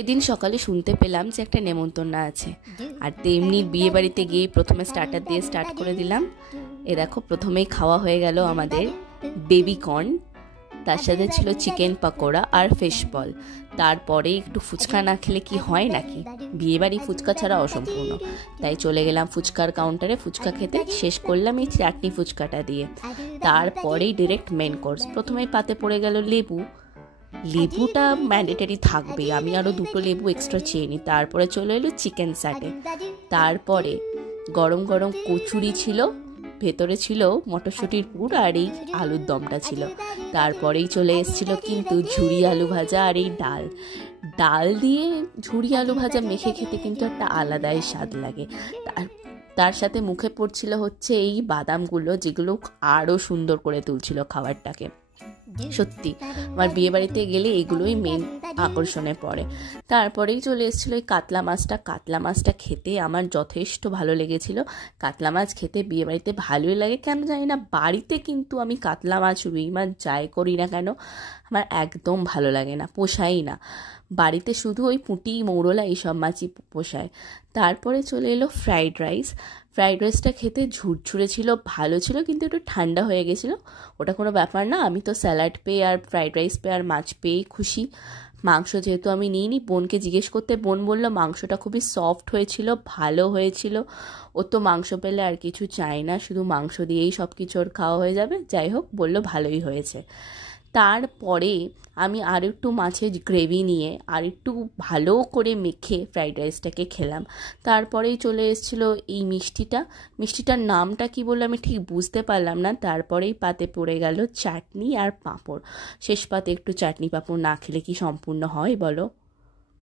এদিন সকালে শুনতে পেলাম যে একটা নেমন্তন্ন আছে, আর তেমনি বিয়ে বাড়িতে গিয়ে প্রথমে স্টার্টার দিয়ে স্টার্ট করে দিলাম। এ দেখো, প্রথমেই খাওয়া হয়ে গেল আমাদের বেবি কর্ন, তার সাথে ছিল চিকেন পকোড়া আর ফিশ বল। তারপরে একটু ফুচকা না খেলে কি হয় নাকি, বিয়ে বাড়ি ফুচকা ছাড়া অসম্পূর্ণ। তাই চলে গেলাম ফুচকার কাউন্টারে ফুচকা খেতে। শেষ করলাম এই চাটনি ফুচকাটা দিয়ে। তারপরেই ডিরেক্ট মেন কোর্স। প্রথমেই পাতে পড়ে গেল লেবু। লেবুটা ম্যান্ডেটারি থাকবে, আমি আরও 2টো লেবু এক্সট্রা চেয়ে নিই। তারপরে চলে এলো চিকেন স্যাটে। তারপরে গরম গরম কচুরি ছিল, ভেতরে ছিল মটরশুঁটির পুর, আর এই আলুর দমটা ছিল। তারপরেই চলে এসেছিল কিন্তু ঝুরি আলু ভাজা আর এই ডাল। ডাল দিয়ে ঝুরি আলু ভাজা মেখে খেতে কিন্তু একটা আলাদাই স্বাদ লাগে। তার সাথে মুখে পড়ছিল হচ্ছে এই বাদামগুলো, যেগুলো আরও সুন্দর করে তুলছিল খাবারটাকে। সত্যি আমার বিয়ে বাড়িতে গেলে এগুলোই মেন আকর্ষণে পড়ে। তারপরেই চলে এসেছিলো এই কাতলা মাছটা। কাতলা মাছটা খেতে আমার যথেষ্ট ভালো লেগেছিল। কাতলা মাছ খেতে বিয়ে বাড়িতে ভালোই লাগে, কেন জানি না। বাড়িতে কিন্তু আমি কাতলা মাছ রুই মাছ যাই করি না কেন আমার একদম ভালো লাগে না, পোষাই না। বাড়িতে শুধু ওই পুঁটি মৌরলা এইসব মাছই পোষায়। তারপরে চলে এলো ফ্রাইড রাইস। ফ্রাইড রাইসটা খেতে ঝুরঝুরে ছিল, ভালো ছিল, কিন্তু একটু ঠান্ডা হয়ে গেছিলো। ওটা কোনো ব্যাপার না, আমি তো স্যালাড পেয়ে আর ফ্রাইড রাইস পেয়ে আর মাছ পেয়েই খুশি। মাংস যেহেতু আমি নিইনি, বোনকে জিজ্ঞেস করতে বোন বললো মাংসটা খুবই সফট হয়েছিল, ভালো হয়েছিল। ও তো মাংস পেলে আর কিছু চায় না, শুধু মাংস দিয়েই সব কিছু ওর খাওয়া হয়ে যাবে। যাই হোক, বললো ভালোই হয়েছে। তারপরে আমি আর একটু মাছের গ্রেভি নিয়ে আর একটু ভালো করে মেখে ফ্রাইড রাইসটাকে খেলাম। তারপরেই চলে এসেছিলো এই মিষ্টিটার নামটা কি বললো আমি ঠিক বুঝতে পারলাম না। তারপরেই পাতে পড়ে গেল চাটনি আর পাঁপড়। শেষ পাতে একটু চাটনি পাঁপড় না খেলে কি সম্পূর্ণ হয় বলো?